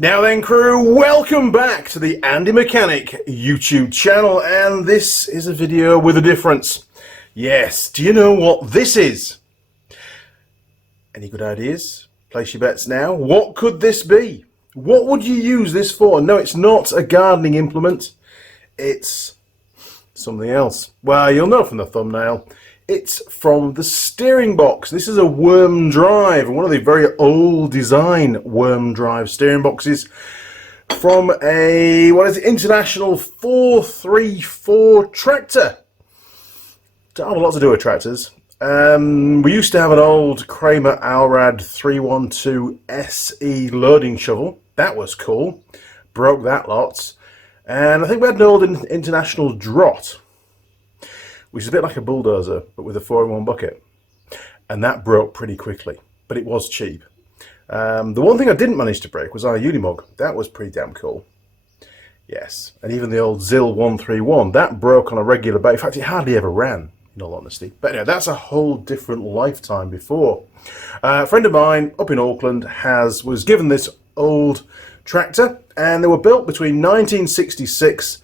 Now then, crew, welcome back to the Andy Mechanic YouTube channel, and this is a video with a difference. Yes, do you know what this is? Any good ideas? Place your bets now. What could this be? What would you use this for? No, it's not a gardening implement. It's something else. Well, you'll know from the thumbnail. It's from the steering box. This is a worm drive, and one of the very old design worm drive steering boxes from a, International 434 tractor. Don't have a lot to do with tractors. We used to have an old Kramer Allrad 312 SE loading shovel. That was cool. Broke that lots. And I think we had an old International Drott, which is a bit like a bulldozer, but with a 4-in-1 bucket. And that broke pretty quickly, but it was cheap. The one thing I didn't manage to break was our Unimog. That was pretty damn cool. Yes, and even the old ZIL 131, that broke on a regular basis. In fact, it hardly ever ran, in all honesty. But anyway, that's a whole different lifetime before. A friend of mine up in Auckland was given this old tractor, and they were built between 1966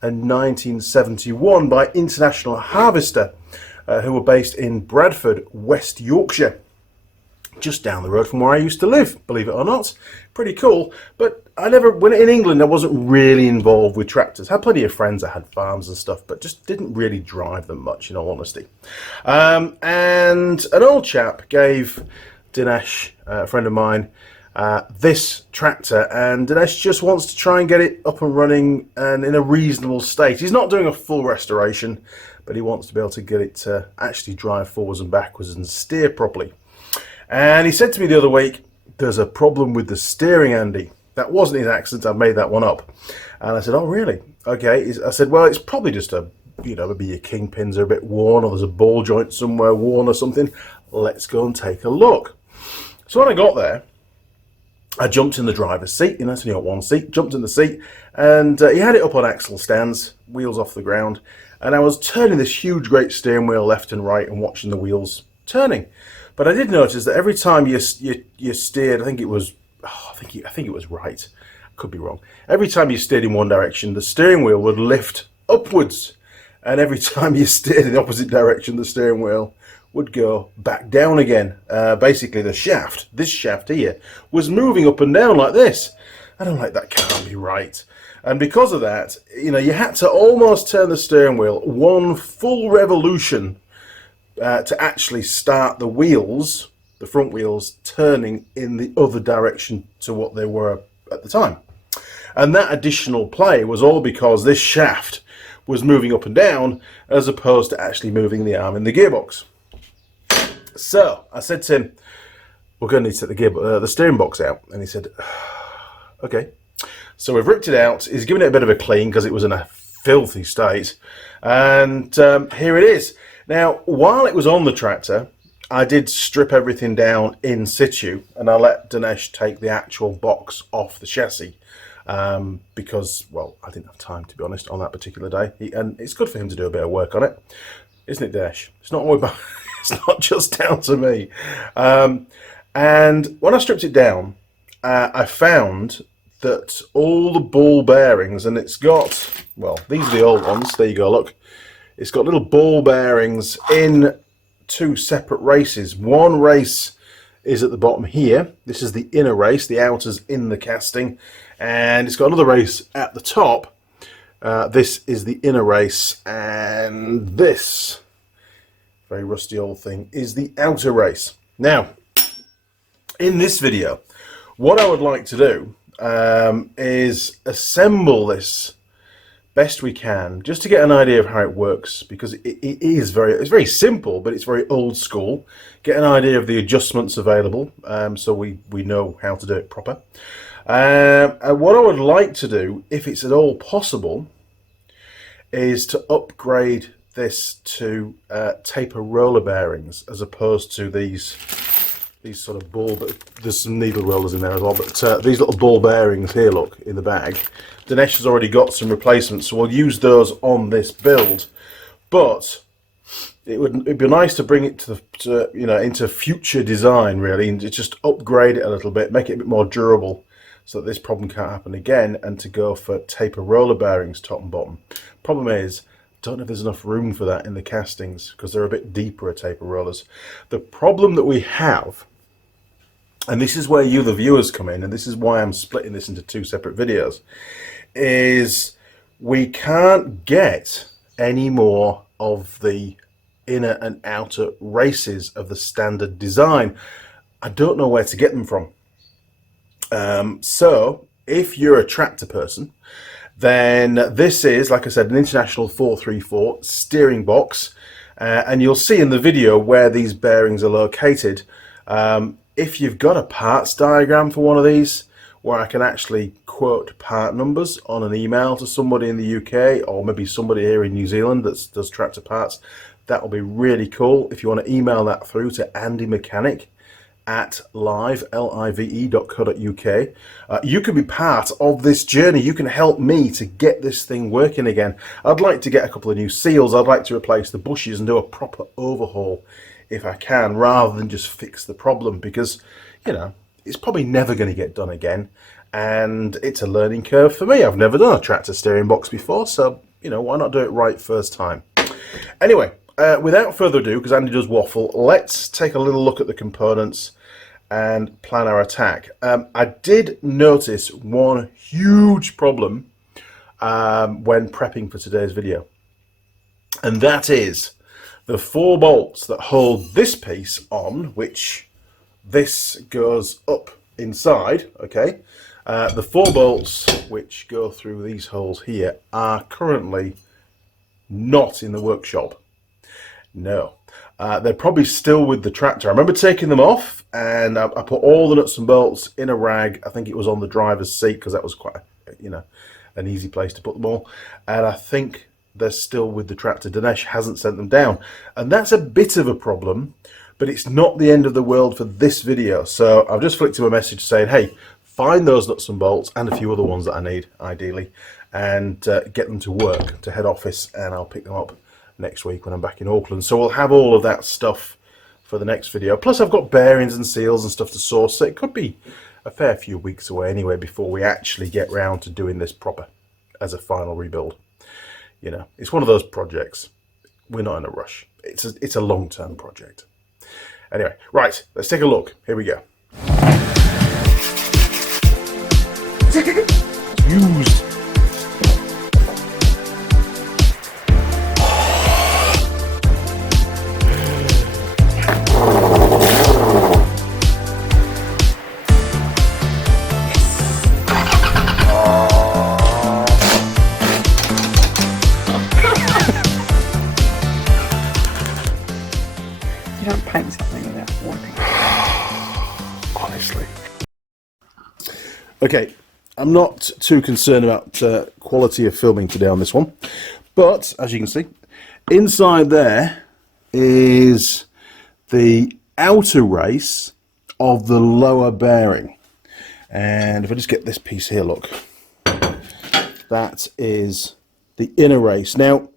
and 1971 by International Harvester, who were based in Bradford, West Yorkshire, just down the road from where I used to live, believe it or not. Pretty cool. But when in England, I wasn't really involved with tractors. I had plenty of friends that had farms and stuff, but just didn't really drive them much, in all honesty. And an old chap gave Dinesh, a friend of mine, this tractor, and Dinesh just wants to try and get it up and running and in a reasonable state. He's not doing a full restoration, but he wants to be able to get it to actually drive forwards and backwards and steer properly. And he said to me the other week, there's a problem with the steering, Andy. That wasn't his accent, I made that one up. And I said, oh really? Okay. I said, well, it's probably just maybe your kingpins are a bit worn, or there's a ball joint somewhere worn or something. Let's go and take a look. So when I got there, I jumped in the driver's seat, it's only got one seat, jumped in the seat, and he had it up on axle stands, wheels off the ground, and I was turning this huge great steering wheel left and right and watching the wheels turning. But I did notice that every time you steered, I think it was right, could be wrong. Every time you steered in one direction, the steering wheel would lift upwards, and every time you steered in the opposite direction, the steering wheel would go back down again. Basically, this shaft here, was moving up and down like this. I don't like that. Can't be right. And because of that, you had to almost turn the steering wheel one full revolution to actually start the wheels, the front wheels, turning in the other direction to what they were at the time. And that additional play was all because this shaft was moving up and down as opposed to actually moving the arm in the gearbox. So I said to him, we're going to need to take the steering box out. And he said, okay. So we've ripped it out. He's given it a bit of a clean because it was in a filthy state. And here it is. Now, while it was on the tractor, I did strip everything down in situ, and I let Dinesh take the actual box off the chassis because, well, I didn't have time, to be honest, on that particular day. And it's good for him to do a bit of work on it. Isn't it, Dinesh? It's not all about... It's not just down to me. And when I stripped it down, I found that all the ball bearings, and it's got, well, these are the old ones. There you go, look. It's got little ball bearings in two separate races. One race is at the bottom here. This is the inner race. The outer's in the casting. And it's got another race at the top. This is the inner race. And this... very rusty old thing is the outer race. Now, in this video, what I would like to do is assemble this best we can, just to get an idea of how it works, because it's very simple, but it's very old school. Get an idea of the adjustments available, so we know how to do it proper. And what I would like to do, if it's at all possible, is to upgrade this to taper roller bearings as opposed to these sort of ball, but there's some needle rollers in there as well, but these little ball bearings here, look, in the bag. Dinesh has already got some replacements, so we'll use those on this build, but it'd be nice to bring it into future design, really, and just upgrade it a little bit, make it a bit more durable, so that this problem can't happen again, and to go for taper roller bearings top and bottom. Problem is, don't know if there's enough room for that in the castings because they're a bit deeper at taper rollers. The problem that we have, and this is where you the viewers come in, and this is why I'm splitting this into two separate videos, is we can't get any more of the inner and outer races of the standard design. I don't know where to get them from. So if you're a tractor person, then this is, like I said, an International 434 steering box, and you'll see in the video where these bearings are located. If you've got a parts diagram for one of these, where I can actually quote part numbers on an email to somebody in the UK, or maybe somebody here in New Zealand that does tractor parts, that will be really cool. If you want to email that through to andymechanic@live.co.uk, you can be part of this journey. You can help me to get this thing working again. I'd like to get a couple of new seals. I'd like to replace the bushes and do a proper overhaul if I can, rather than just fix the problem, because, you know, it's probably never going to get done again, and it's a learning curve for me. I've never done a tractor steering box before, so, you know, why not do it right first time? Anyway, without further ado, because Andy does waffle, let's take a little look at the components and plan our attack. I did notice one huge problem when prepping for today's video, and that is the 4 bolts that hold this piece on, which this goes up inside, okay? The 4 bolts which go through these holes here are currently not in the workshop. No. They're probably still with the tractor. I remember taking them off, and I put all the nuts and bolts in a rag. I think it was on the driver's seat, because that was quite, you know, an easy place to put them all. And I think they're still with the tractor. Dinesh hasn't sent them down, and that's a bit of a problem, but it's not the end of the world for this video. So I've just flicked him a message saying, hey, find those nuts and bolts and a few other ones that I need, ideally, and get them to work, to head office, and I'll pick them up next week when I'm back in Auckland. So we'll have all of that stuff for the next video. Plus I've got bearings and seals and stuff to source, so it could be a fair few weeks away anyway before we actually get round to doing this proper as a final rebuild. You know, it's one of those projects. We're not in a rush. It's a long-term project. Anyway, right, let's take a look. Here we go. Used. Paint something without wiping. Honestly. Okay, I'm not too concerned about quality of filming today on this one, but as you can see, inside there is the outer race of the lower bearing. And if I just get this piece here, look, that is the inner race. Now,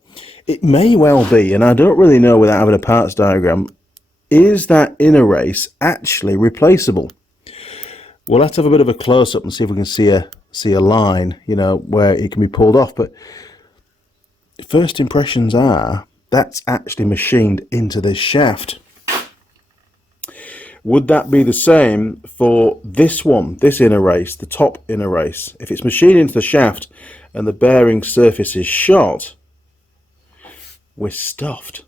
it may well be, and I don't really know without having a parts diagram, is that inner race actually replaceable? We'll have to have a bit of a close-up and see if we can see a line, you know, where it can be pulled off. But first impressions are that's actually machined into this shaft. Would that be the same for this one, this inner race, the top inner race? If it's machined into the shaft and the bearing surface is shot, we're stuffed,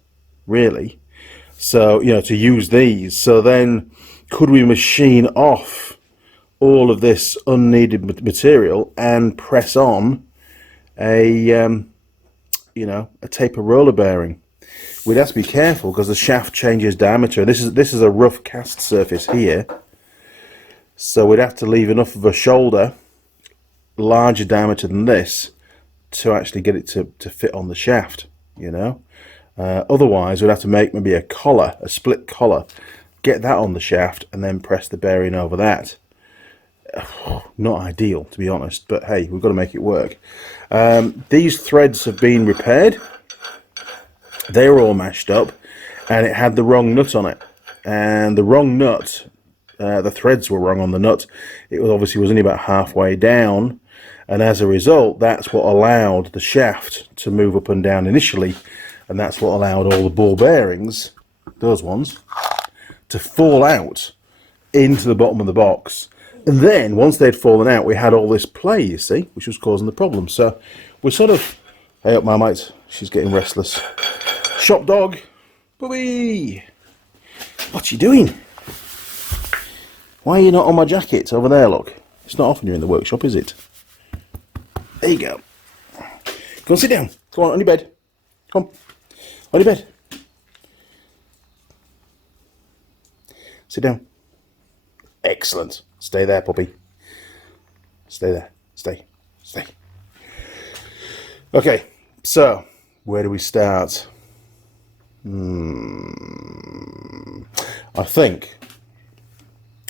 really. So, you know, to use these, so then could we machine off all of this unneeded material and press on a, you know, a taper roller bearing? We'd have to be careful because the shaft changes diameter. This is a rough cast surface here, so we'd have to leave enough of a shoulder, larger diameter than this, to actually get it to fit on the shaft, you know. Otherwise we'd have to make maybe a collar, a split collar, get that on the shaft and then press the bearing over that. Not ideal, to be honest, but hey, we've got to make it work. These threads have been repaired. They were all mashed up and it had the wrong nut on it, and the wrong nut the threads were wrong on the nut. It was obviously was only about halfway down, and as a result, that's what allowed the shaft to move up and down initially, and that's what allowed all the ball bearings, those ones, to fall out into the bottom of the box. And then once they'd fallen out, we had all this play, you see, which was causing the problem. So we're sort of, hey up, Marmite, she's getting restless. Shop dog, Bobby, what you doing? Why are you not on my jacket over there? Look, it's not often you're in the workshop, is it? There you go. Go and sit down. Go on your bed. Come on your bed. Sit down. Excellent. Stay there, puppy. Stay there. Stay. Stay. Okay, so where do we start? I think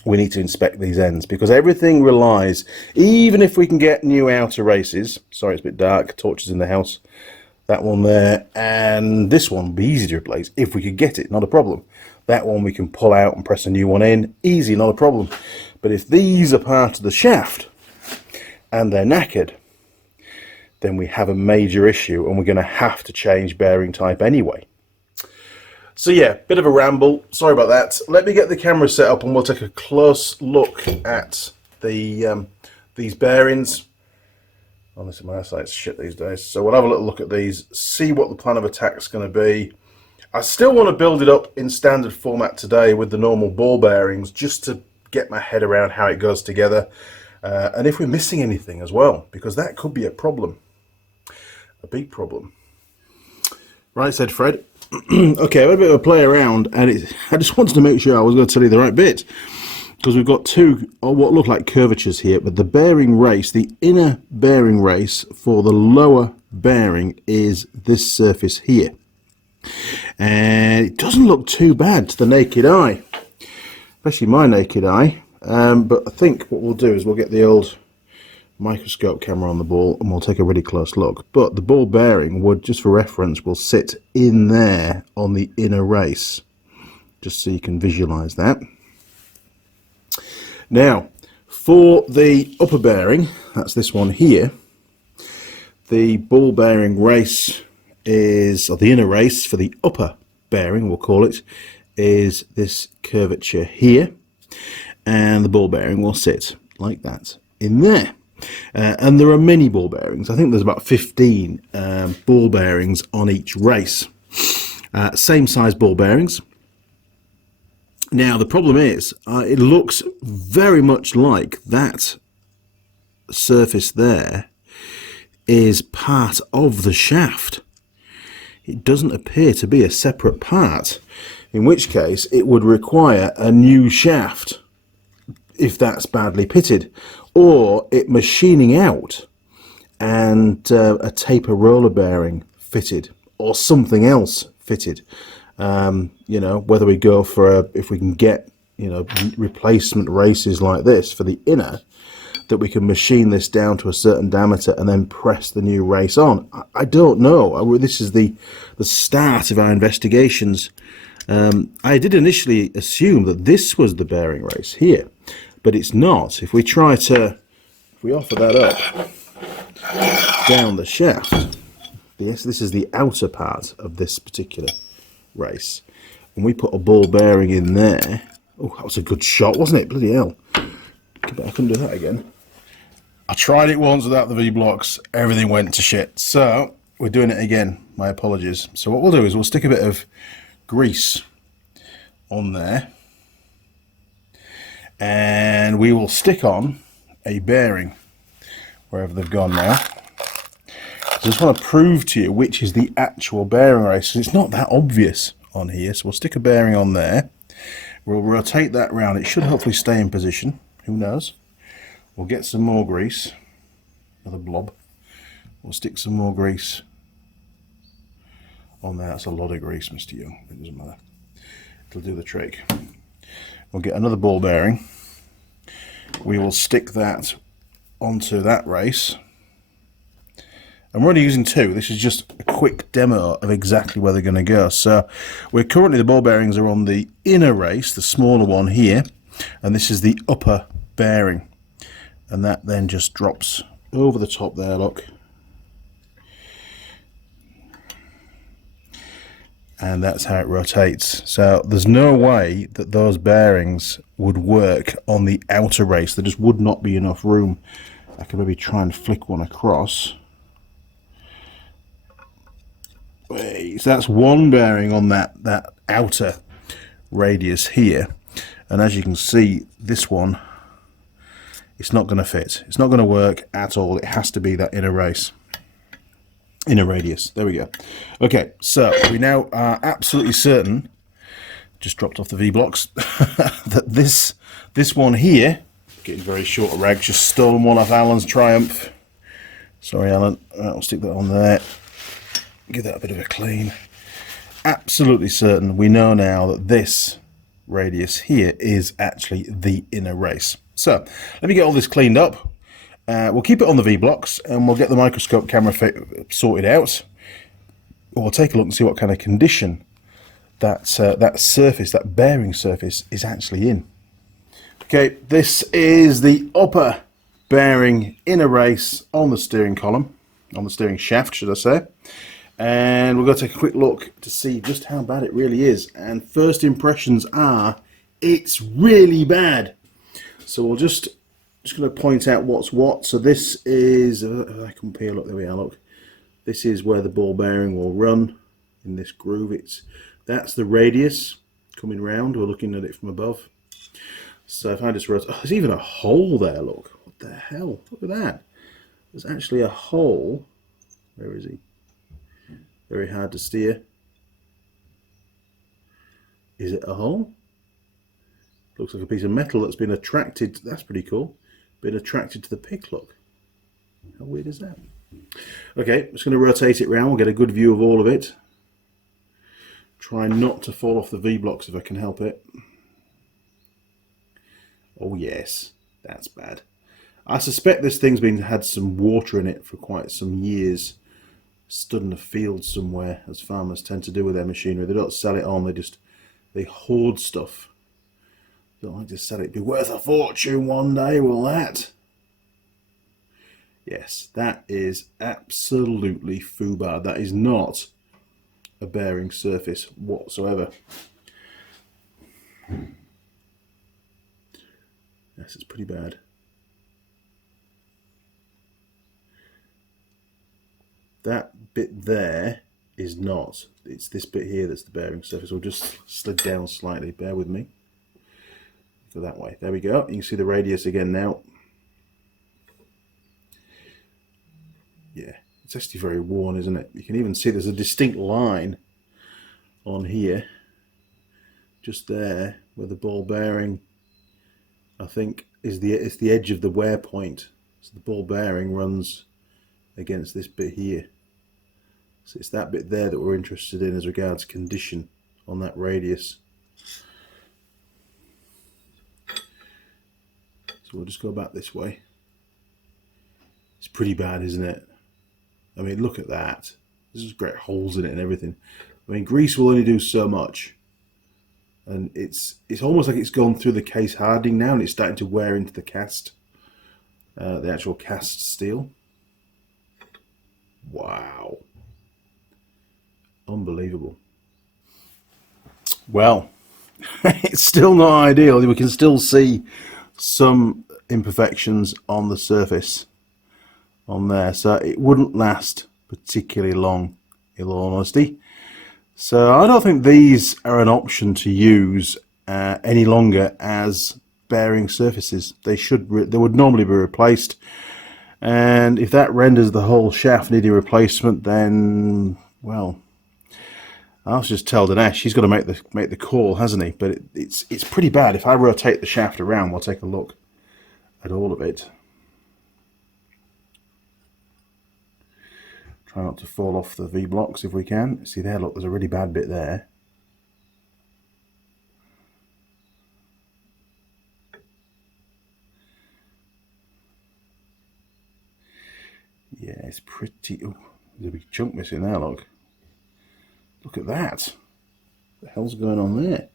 we need to inspect these ends, because everything relies, even if we can get new outer races, sorry it's a bit dark, torches in the house, that one there, and this one would be easy to replace if we could get it, not a problem. That one we can pull out and press a new one in, easy, not a problem. But if these are part of the shaft and they're knackered, then we have a major issue, and we're going to have to change bearing type anyway. So yeah, bit of a ramble, sorry about that. Let me get the camera set up and we'll take a close look at the these bearings. Honestly, my eyesight's shit these days. So we'll have a little look at these, see what the plan of attack's going to be. I still want to build it up in standard format today with the normal ball bearings, just to get my head around how it goes together. And if we're missing anything as well, because that could be a problem. A big problem. Right, said Fred. Okay, I had a bit of a play around, and I just wanted to make sure I was going to tell you the right bit, because we've got two, or what look like curvatures here, but the bearing race, the inner bearing race for the lower bearing is this surface here. And it doesn't look too bad to the naked eye, especially my naked eye, but I think what we'll do is we'll get the old microscope camera on the ball and we'll take a really close look. But the ball bearing would, just for reference, will sit in there on the inner race, just so you can visualize that. Now for the upper bearing, that's this one here, the ball bearing race is, or the inner race for the upper bearing we'll call it, is this curvature here, and the ball bearing will sit like that in there. And there are many ball bearings. I think there's about 15 ball bearings on each race. Same size ball bearings. Now the problem is, it looks very much like that surface there is part of the shaft. It doesn't appear to be a separate part, in which case it would require a new shaft if that's badly pitted, or it machining out and a taper roller bearing fitted, or something else fitted. You know, whether we go for if we can get, you know, replacement races like this for the inner, that we can machine this down to a certain diameter and then press the new race on. I don't know. This is the start of our investigations. I did initially assume that this was the bearing race here, but it's not. If we offer that up down the shaft, yes, this is the outer part of this particular race, and we put a ball bearing in there. Oh, that was a good shot, wasn't it? Bloody hell. I couldn't do that again. I tried it once without the V-blocks, everything went to shit. So we're doing it again, my apologies. So what we'll do is we'll stick a bit of grease on there, and we will stick on a bearing wherever they've gone now. I just want to prove to you which is the actual bearing race, because it's not that obvious on here. So we'll stick a bearing on there, we'll rotate that round, it should hopefully stay in position, who knows. We'll get some more grease, another blob, we'll stick some more grease on there. That's a lot of grease, Mr. Young, it doesn't matter, it'll do the trick. We'll get another ball bearing, we will stick that onto that race, and we're only using two. This is just a quick demo of exactly where they're going to go. So we're currently, the ball bearings are on the inner race, the smaller one here, and this is the upper bearing, and that then just drops over the top there, look. And that's how it rotates. So there's no way that those bearings would work on the outer race. There just would not be enough room. I could maybe try and flick one across. So that's one bearing on that outer radius here. And as you can see, this one, it's not going to fit. It's not going to work at all. It has to be that inner race. Inner radius. There we go. Okay, so we now are absolutely certain, just dropped off the V-blocks, that this one here, getting very short of rags, just stolen one off Alan's Triumph. Sorry, Alan. I'll stick that on there. Give that a bit of a clean. Absolutely certain we know now that this radius here is actually the inner race. So let me get all this cleaned up. We'll keep it on the V-blocks and we'll get the microscope camera sorted out. We'll take a look and see what kind of condition that surface, that bearing surface, is actually in. Okay, this is the upper bearing inner race on the steering column, on the steering shaft, should I say. And we're going to take a quick look to see just how bad it really is. And first impressions are, it's really bad. So we'll just going to point out what's what. So this is, I come up here, look, there we are, look. This is where the ball bearing will run in this groove. That's the radius coming round. We're looking at it from above. So if I just rotate, oh, there's even a hole there, look. What the hell? Look at that. There's actually a hole. Where is he? Very hard to steer. Is it a hole? Looks like a piece of metal that's been attracted. That's pretty cool. Been attracted to the pick, look. How weird is that? Okay, just going to rotate it round. We'll get a good view of all of it. Try not to fall off the V-blocks if I can help it. Oh yes, that's bad. I suspect this thing's had some water in it for quite some years. Stood in a field somewhere, as farmers tend to do with their machinery. They don't sell it on, they hoard stuff. Don't like to sell it. Be worth a fortune one day, will that? Yes, that is absolutely foobar. That is not a bearing surface whatsoever. Yes, it's pretty bad. That bit there is not. It's this bit here that's the bearing surface. We'll just slid down slightly. Bear with me. Go that way. There we go. You can see the radius again now. Yeah, it's actually very worn, isn't it? You can even see there's a distinct line on here, just there, where the ball bearing, I think, is the edge of the wear point. So the ball bearing runs against this bit here. So it's that bit there that we're interested in as regards condition on that radius. So we'll just go back this way. It's pretty bad, isn't it? I mean, look at that. There's great holes in it and everything. I mean, grease will only do so much. And it's almost like it's gone through the case hardening now and it's starting to wear into the cast, the actual cast steel. Wow. Unbelievable. Well, it's still not ideal. We can still see some imperfections on the surface on there, so it wouldn't last particularly long, in all honesty. So I don't think these are an option to use any longer as bearing surfaces. They would normally be replaced, and if that renders the whole shaft needing replacement, then, well, I'll just tell Dinesh he's got to make the call, hasn't he? But it's pretty bad. If I rotate the shaft around, we'll take a look at all of it. Try not to fall off the V-blocks if we can. See there, look, there's a really bad bit there. Yeah, it's pretty... Oh, there's a big chunk missing there, look. Look at that. What the hell's going on there?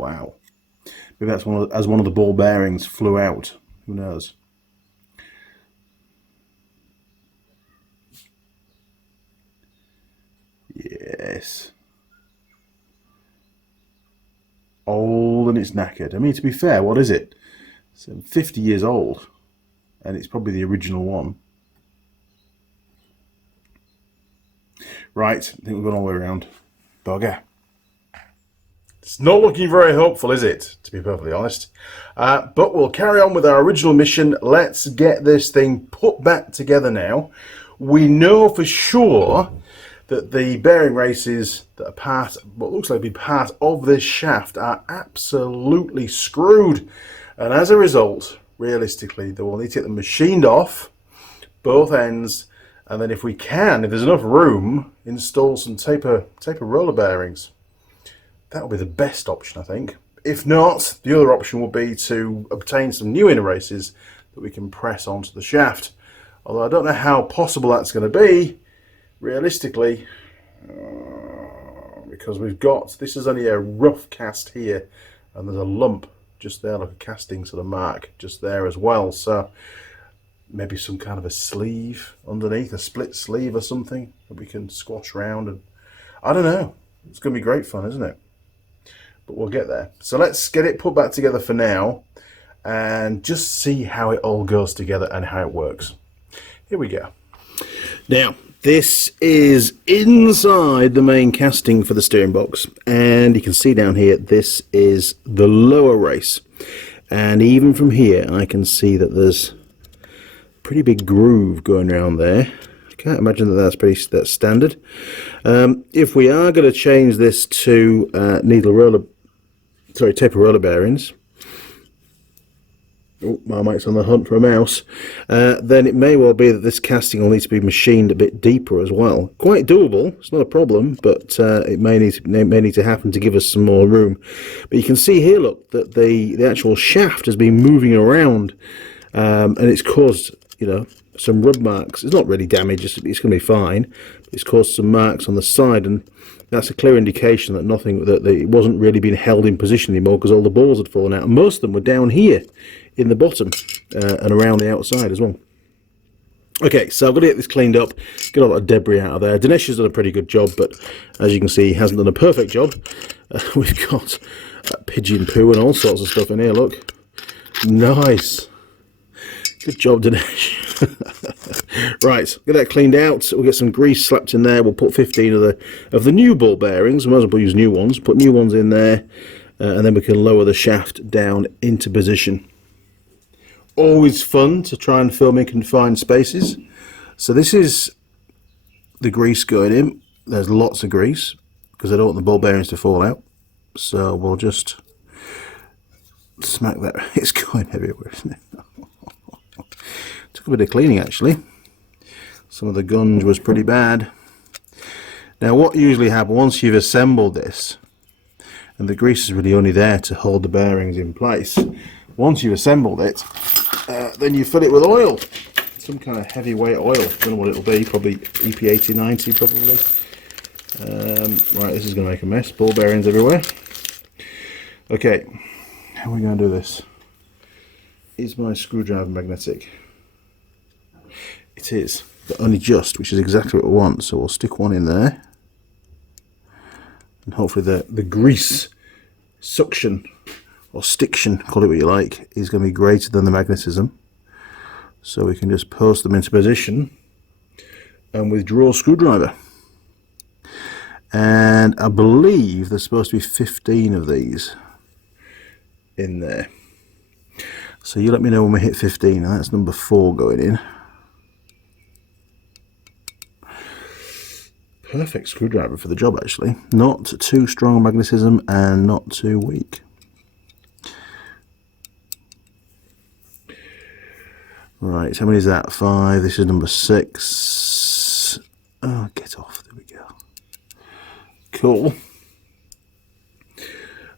Wow. Maybe that's as one of the ball bearings flew out. Who knows? Yes. Old and it's knackered. I mean, to be fair, what is it? It's 50 years old, and it's probably the original one. Right, I think we've gone all the way around. Bugger. It's not looking very hopeful, is it? To be perfectly honest. But we'll carry on with our original mission. Let's get this thing put back together now. We know for sure that the bearing races that are part, what looks like to be part of this shaft, are absolutely screwed. And as a result, realistically, they will need to get them machined off, both ends, and then if we can, if there's enough room, install some taper roller bearings. That will be the best option, I think. If not, the other option will be to obtain some new inner races that we can press onto the shaft. Although I don't know how possible that's going to be, realistically, because this is only a rough cast here, and there's a lump just there, like a casting sort of mark just there as well. So maybe some kind of a sleeve underneath, a split sleeve or something that we can squash around, and I don't know. It's going to be great fun, isn't it? But we'll get there. So let's get it put back together for now and just see how it all goes together and how it works. Here we go. Now, this is inside the main casting for the steering box, and you can see down here this is the lower race, and even from here I can see that there's a pretty big groove going around there. I can't imagine that that's standard. If we are going to change this to taper roller bearings, oh, Marmite's on the hunt for a mouse, then it may well be that this casting will need to be machined a bit deeper as well. Quite doable, it's not a problem, but it may need to happen to give us some more room. But you can see here, look, that the actual shaft has been moving around, and it's caused, some rub marks. It's not really damaged, it's going to be fine. It's caused some marks on the side, and that's a clear indication that it wasn't really being held in position anymore, because all the balls had fallen out, and most of them were down here in the bottom and around the outside as well. Okay, so I've got to get this cleaned up, get a lot of debris out of there. Dinesh has done a pretty good job, but as you can see, he hasn't done a perfect job. We've got pigeon poo and all sorts of stuff in here, look. Nice. Good job, Dinesh. Right, get that cleaned out. We'll get some grease slapped in there. We'll put 15 of the new ball bearings. We might as well use new ones. Put new ones in there, and then we can lower the shaft down into position. Always fun to try and film in confined spaces. So this is the grease going in. There's lots of grease because I don't want the ball bearings to fall out. So we'll just smack that. It's going everywhere, isn't it? Took a bit of cleaning actually. Some of the gunge was pretty bad. Now what usually happens once you've assembled this, and the grease is really only there to hold the bearings in place, once you've assembled it, then you fill it with oil, some kind of heavyweight oil. Don't know what it'll be, probably EP8090 probably. Right, this is going to make a mess, ball bearings everywhere. Okay, how are we going to do this? Is my screwdriver magnetic? It is, but only just, which is exactly what we want. So we'll stick one in there, and hopefully the grease suction or stiction, call it what you like, is going to be greater than the magnetism. So we can just post them into position and withdraw screwdriver. And I believe there's supposed to be 15 of these in there. So you let me know when we hit 15, and that's number 4 going in. Perfect screwdriver for the job actually. Not too strong magnetism and not too weak. Right, how many is that? 5. This is number 6. Oh, get off. There we go. Cool.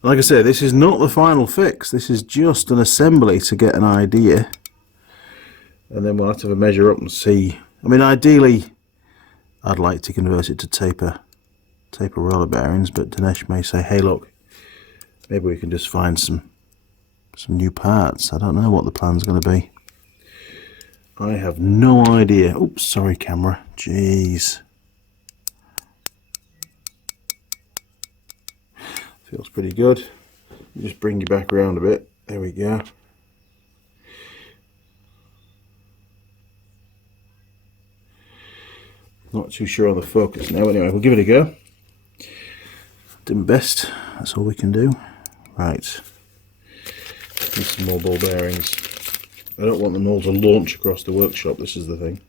Like I said, this is not the final fix. This is just an assembly to get an idea. And then we'll have to have a measure up and see. I mean, ideally, I'd like to convert it to taper roller bearings, but Dinesh may say, hey, look, Maybe we can just find some new parts. I don't know what the plan's going to be. I have no idea. Oops, sorry camera. Jeez. Feels pretty good. Just bring you back around a bit. There we go. Not too sure on the focus now. Anyway, we'll give it a go. Did my best. That's all we can do. Right. Need some more ball bearings. I don't want them all to launch across the workshop. This is the thing.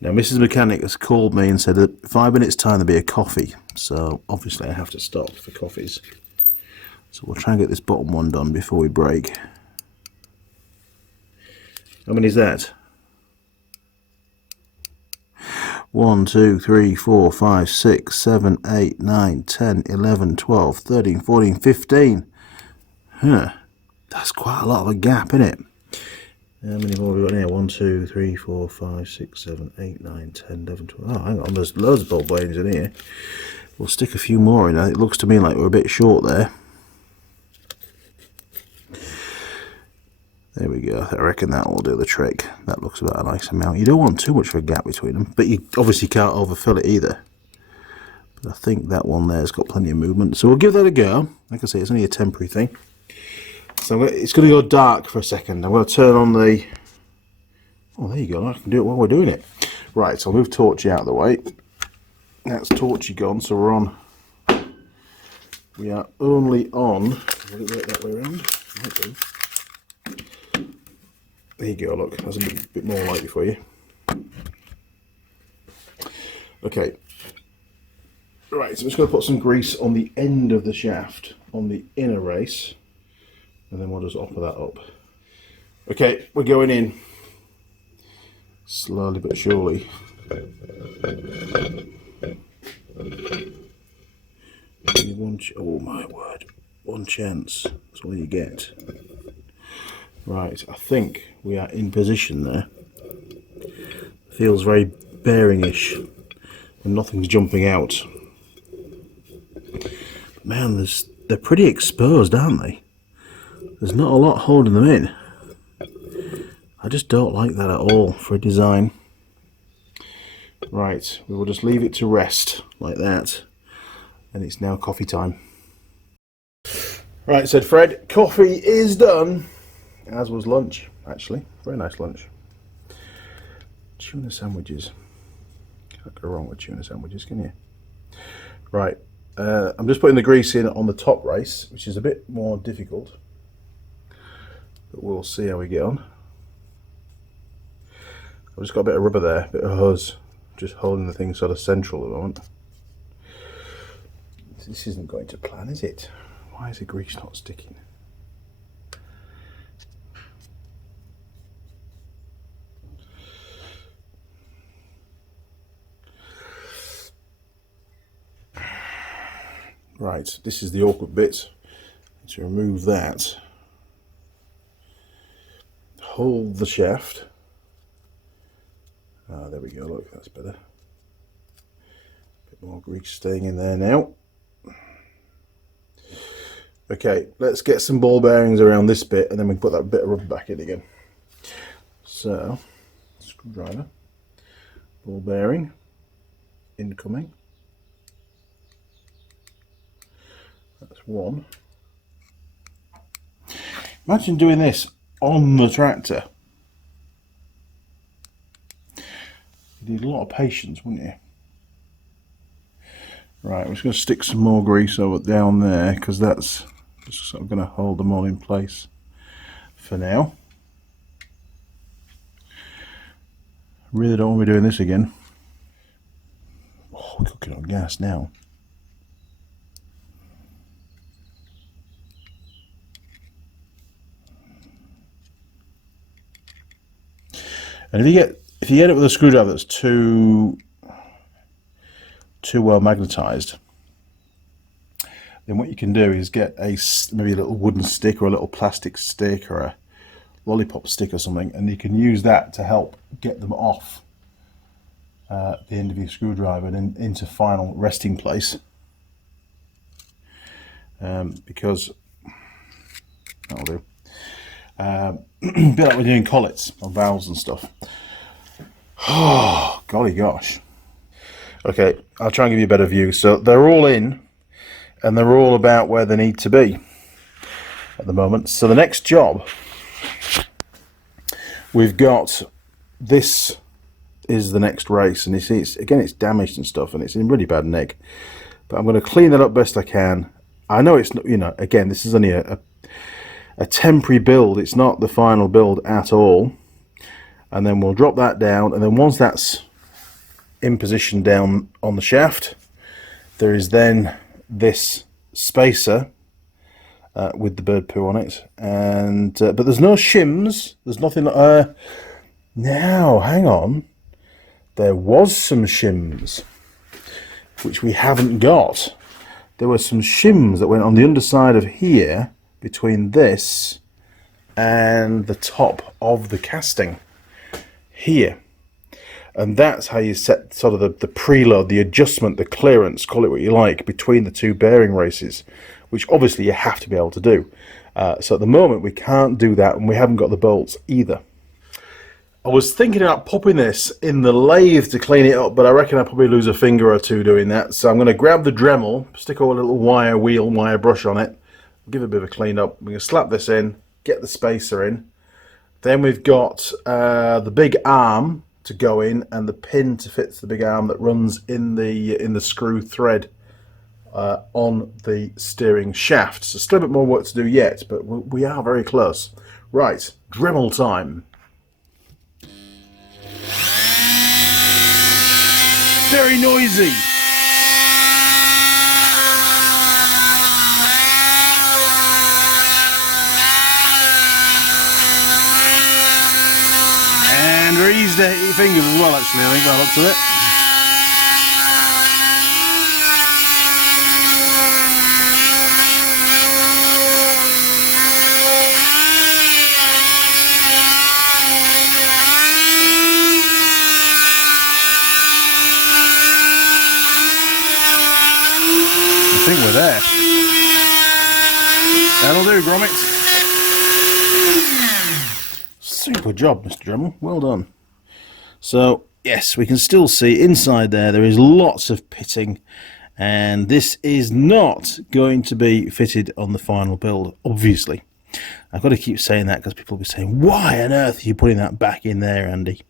Now, Mrs. Mechanic has called me and said that 5 minutes time there'll be a coffee. So obviously I have to stop for coffees. So we'll try and get this bottom one done before we break. How many is that? 1, 2, 3, 4, 5, 6, 7, 8, 9, 10, 11, 12, 13, 14, 15. Huh. That's quite a lot of a gap, isn't it? How many more have we got here? 1, 2, 3, 4, 5, 6, 7, 8, 9, 10, 11, 12. Oh, hang on, there's loads of ball bearings in here. We'll stick a few more in. It looks to me like we're a bit short there. There we go. I reckon that will do the trick. That looks about a nice amount. You don't want too much of a gap between them, but you obviously can't overfill it either. But I think that one there's got plenty of movement. So we'll give that a go. Like I say, it's only a temporary thing. So it's going to go dark for a second. I'm going to turn on the... Oh, there you go. I can do it while we're doing it. Right, so I'll move Torchy out of the way. That's Torchy gone, so we're on... We are only on... Will it work that way around? Might do. There you go, look, that's a bit more light for you. Okay. Right, so I'm just going to put some grease on the end of the shaft, on the inner race, and then we'll just offer that up. Okay, we're going in. Slowly but surely. Oh my word, one chance, that's all you get. Right, I think we are in position there. Feels very bearing-ish, and nothing's jumping out. Man, they're pretty exposed, aren't they? There's not a lot holding them in. I just don't like that at all for a design. Right, we will just leave it to rest like that, and it's now coffee time. Right, said Fred, coffee is done. As was lunch, actually. Very nice lunch. Tuna sandwiches. Can't go wrong with tuna sandwiches, can you? Right, I'm just putting the grease in on the top race, which is a bit more difficult. But we'll see how we get on. I've just got a bit of rubber there, a bit of hose, just holding the thing sort of central at the moment. This isn't going to plan, is it? Why is the grease not sticking? Right, this is the awkward bit. To remove that, hold the shaft. Ah, there we go, look, that's better. Bit more grease staying in there now. Okay, let's get some ball bearings around this bit and then we can put that bit of rubber back in again. So, screwdriver, ball bearing, incoming. That's one. Imagine doing this on the tractor. You need a lot of patience, wouldn't you? Right, I'm just going to stick some more grease over down there because that's just sort of going to hold them all in place for now. Really don't want to be doing this again. Oh, we're cooking on gas now. And if you get it with a screwdriver that's too well magnetized, then what you can do is get maybe a little wooden stick or a little plastic stick or a lollipop stick or something, and you can use that to help get them off the end of your screwdriver and into final resting place, because that'll do. A bit like we're doing collets or valves and stuff. Oh, golly gosh. Okay, I'll try and give you a better view. So they're all in, and they're all about where they need to be at the moment. So the next job, we've got this is the next race, and you see it's damaged and stuff, and it's in really bad nick. But I'm going to clean that up best I can. I know it's not, you know, again, this is only a temporary build. It's not the final build at all. And then we'll drop that down, and then once that's in position down on the shaft, there is then this spacer with the bird poo on it, and but there's no shims. There's nothing. Now, hang on. There was some shims, which we haven't got. There were some shims that went on the underside of here, between this and the top of the casting here. And that's how you set sort of the preload, the adjustment, the clearance, call it what you like, between the two bearing races, which obviously you have to be able to do. So at the moment we can't do that, and we haven't got the bolts either. I was thinking about popping this in the lathe to clean it up, but I reckon I'll probably lose a finger or two doing that. So I'm going to grab the Dremel, stick a little wire brush on it, give it a bit of a clean up. We're going to slap this in, get the spacer in. Then we've got the big arm to go in, and the pin to fit the big arm that runs in the screw thread on the steering shaft. So still a bit more work to do yet, but we are very close. Right, Dremel time. Very noisy. And very easy to hit your fingers as well, actually, I think, by the looks of it. I think we're there. That'll do, Gromit. Super job, Mr. Dremel. Well done. So, yes, we can still see inside there is lots of pitting, and this is not going to be fitted on the final build, obviously. I've got to keep saying that because people will be saying, why on earth are you putting that back in there, Andy?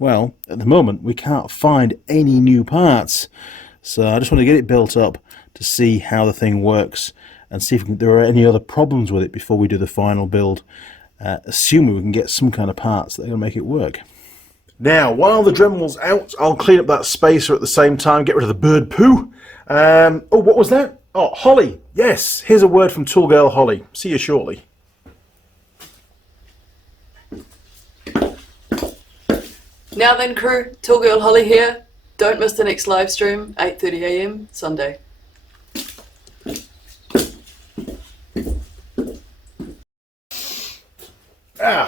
Well, at the moment, we can't find any new parts, so I just want to get it built up to see how the thing works and see if there are any other problems with it before we do the final build, assuming we can get some kind of parts that are going to make it work. Now, while the Dremel's out, I'll clean up that spacer at the same time, get rid of the bird poo. Oh, what was that? Oh, Holly. Yes, here's a word from Tool Girl Holly. See you shortly. Now then, crew, Tool Girl Holly here. Don't miss the next live stream, 8:30 AM Sunday.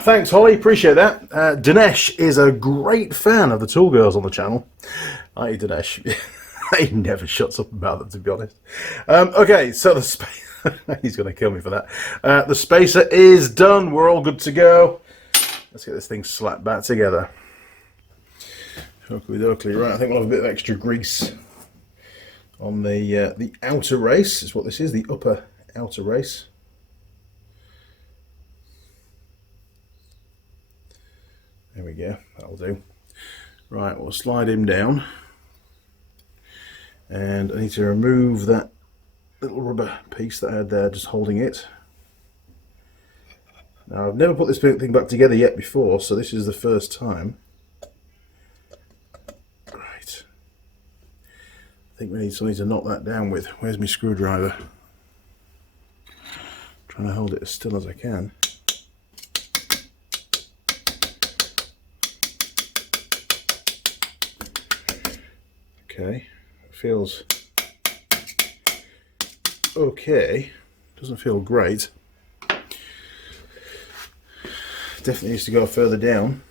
Thanks, Holly. Appreciate that. Dinesh is a great fan of the Tool Girls on the channel. Hi, Dinesh. He never shuts up about them, to be honest. Okay, so the spacer... He's going to kill me for that. The spacer is done. We're all good to go. Let's get this thing slapped back together. Oakley dokley. Right, I think we'll have a bit of extra grease on the outer race, is what this is, the upper outer race. There we go, that'll do. Right, we'll slide him down. And I need to remove that little rubber piece that I had there, just holding it. Now, I've never put this thing back together yet before, so this is the first time. Right. I think we need something to knock that down with. Where's my screwdriver? Trying to hold it as still as I can. Okay, feels okay, doesn't feel great. Definitely needs to go further down.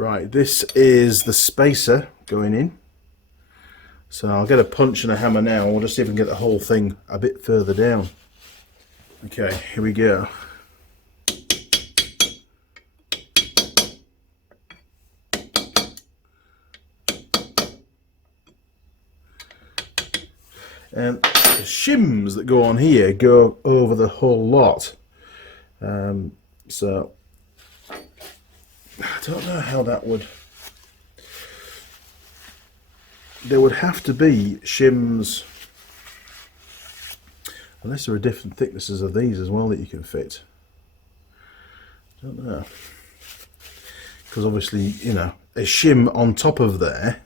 Right, this is the spacer going in. So I'll get a punch and a hammer now. We'll just see if we can get the whole thing a bit further down. Okay, here we go. And the shims that go on here go over the whole lot. So I don't know how that would... There would have to be shims, unless there are different thicknesses of these as well that you can fit. I don't know. Because obviously, you know, a shim on top of there,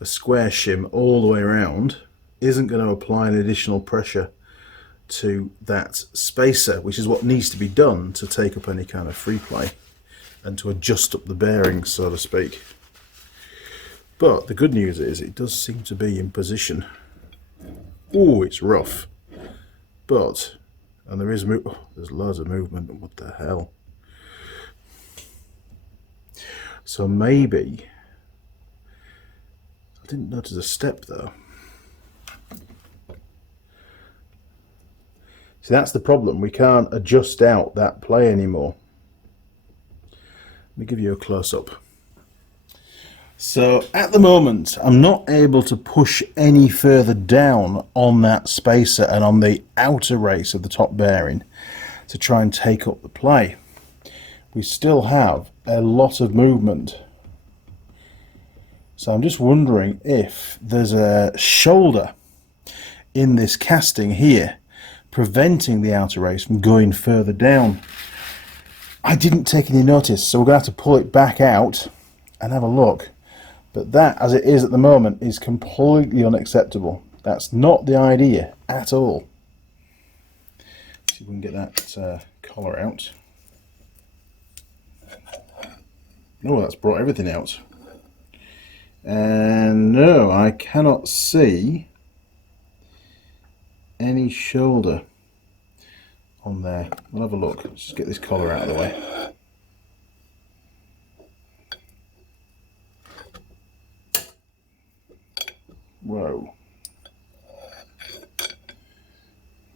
a square shim all the way around, isn't going to apply an additional pressure to that spacer, which is what needs to be done to take up any kind of free play and to adjust up the bearings, so to speak. But the good news is it does seem to be in position. Oh, it's rough. But, and there is, there's loads of movement. What the hell? So maybe, I didn't notice a step though. See, that's the problem. We can't adjust out that play anymore. Let me give you a close-up. So at the moment, I'm not able to push any further down on that spacer and on the outer race of the top bearing to try and take up the play. We still have a lot of movement. So I'm just wondering if there's a shoulder in this casting here preventing the outer race from going further down. I didn't take any notice, so we're going to have to pull it back out and have a look. But that, as it is at the moment, is completely unacceptable. That's not the idea at all. See if we can get that collar out. Oh, that's brought everything out. And no, I cannot see any shoulder on there. We'll have a look. Let's just get this collar out of the way. Whoa.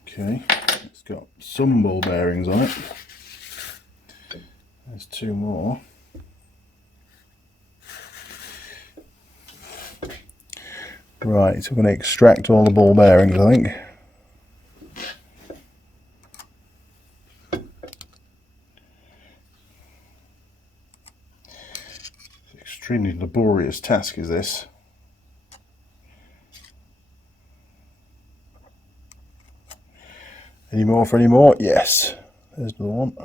Okay, it's got some ball bearings on it. There's two more. Right, so we're going to extract all the ball bearings, I think. It's an extremely laborious task, is this? Any more for any more? Yes. There's the one.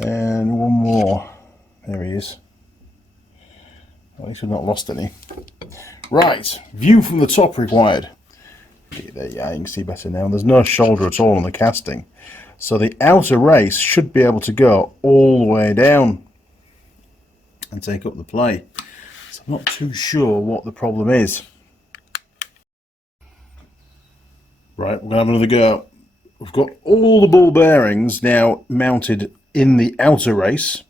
And one more. There he is. At least we've not lost any. Right. View from the top required. There, yeah, you can see better now. There's no shoulder at all on the casting. So the outer race should be able to go all the way down and take up the play. So I'm not too sure what the problem is. Right, we're going to have another go. We've got all the ball bearings now mounted in the outer race.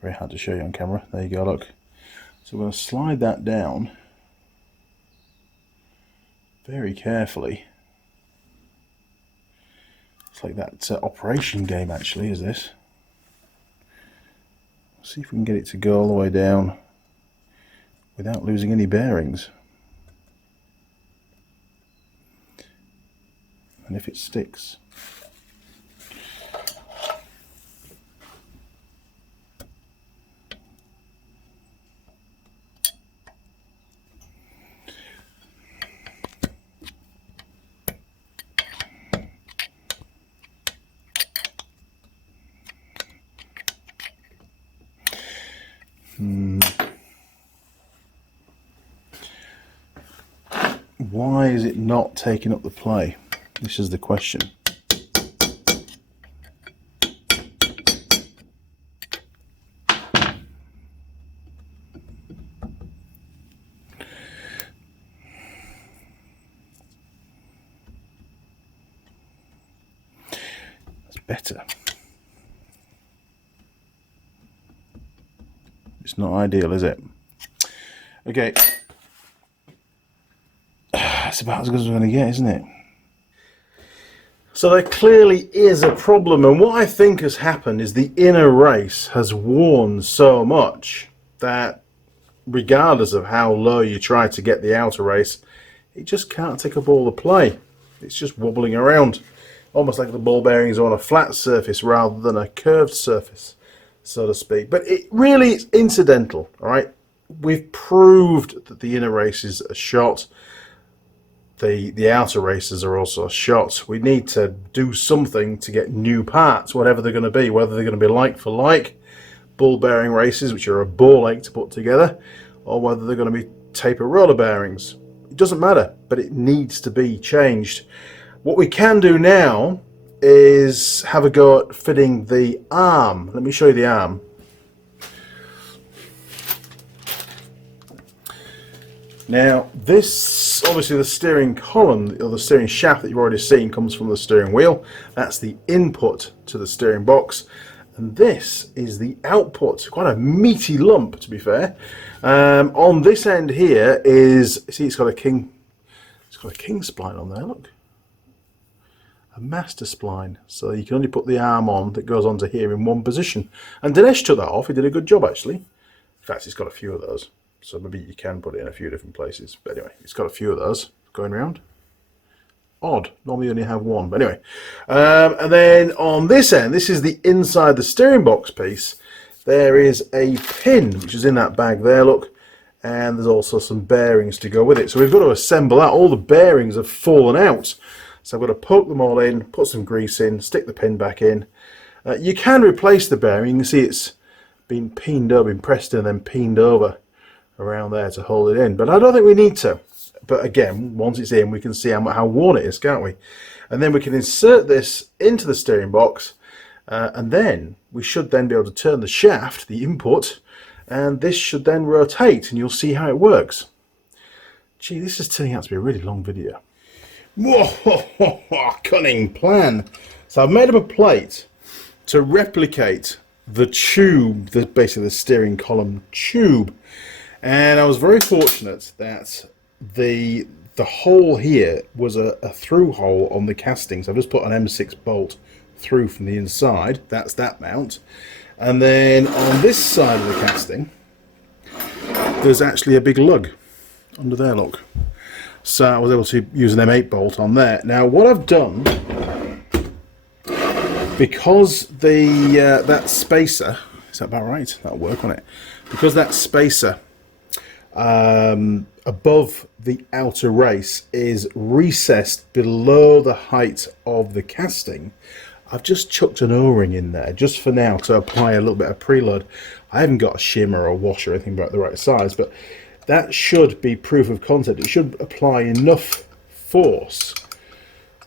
Very hard to show you on camera. There you go, look. So we're going to slide that down very carefully. It's like that operation game, actually, is this? Let's see if we can get it to go all the way down without losing any bearings. And if it sticks. Why is it not taking up the play? This is the question. That's better. It's not ideal, is it? Okay. It's about as good as we're going to get, isn't it? So there clearly is a problem, and what I think has happened is the inner race has worn so much that regardless of how low you try to get the outer race, it just can't take up all the play. It's just wobbling around, almost like the ball bearings are on a flat surface rather than a curved surface, so to speak. But it really is incidental, all right? We've proved that the inner races are shot. The outer races are also shot. We need to do something to get new parts, whatever they're going to be, whether they're going to be like for like ball bearing races, which are a ball ache to put together, or whether they're going to be taper roller bearings. It doesn't matter, but it needs to be changed. What we can do now is have a go at fitting the arm. Let me show you the arm. Now this, obviously the steering column, or the steering shaft that you've already seen, comes from the steering wheel. That's the input to the steering box. And this is the output, quite a meaty lump to be fair. On this end here is, see it's got a king spline on there, look. A master spline, so you can only put the arm on that goes onto here in one position. And Dinesh took that off, he did a good job actually. In fact, it's got a few of those. So maybe you can put it in a few different places. But anyway, it's got a few of those going around. Odd. Normally you only have one. But anyway. And then on this end, this is the inside the steering box piece. There is a pin, which is in that bag there, look. And there's also some bearings to go with it. So we've got to assemble that. All the bearings have fallen out. So I've got to poke them all in, put some grease in, stick the pin back in. You can replace the bearing. You can see it's been peened over, been pressed in and then peened over around there to hold it in, but I don't think we need to. But again, once it's in, we can see how worn it is, can't we? And then we can insert this into the steering box, and then we should then be able to turn the shaft, the input, and this should then rotate, and you'll see how it works. Gee, this is turning out to be a really long video. Whoa, cunning plan. So I've made up a plate to replicate the tube, basically the steering column tube. And I was very fortunate that the hole here was a through hole on the casting. So I've just put an M6 bolt through from the inside. That's that mount. And then on this side of the casting, there's actually a big lug under there, look. So I was able to use an M8 bolt on there. Now what I've done, because that spacer, is that about right? That'll work on it. Because that spacer above the outer race is recessed below the height of the casting, I've just chucked an O-ring in there just for now to apply a little bit of preload. I haven't got a shimmer or a wash or anything about the right size, but that should be proof of concept. It should apply enough force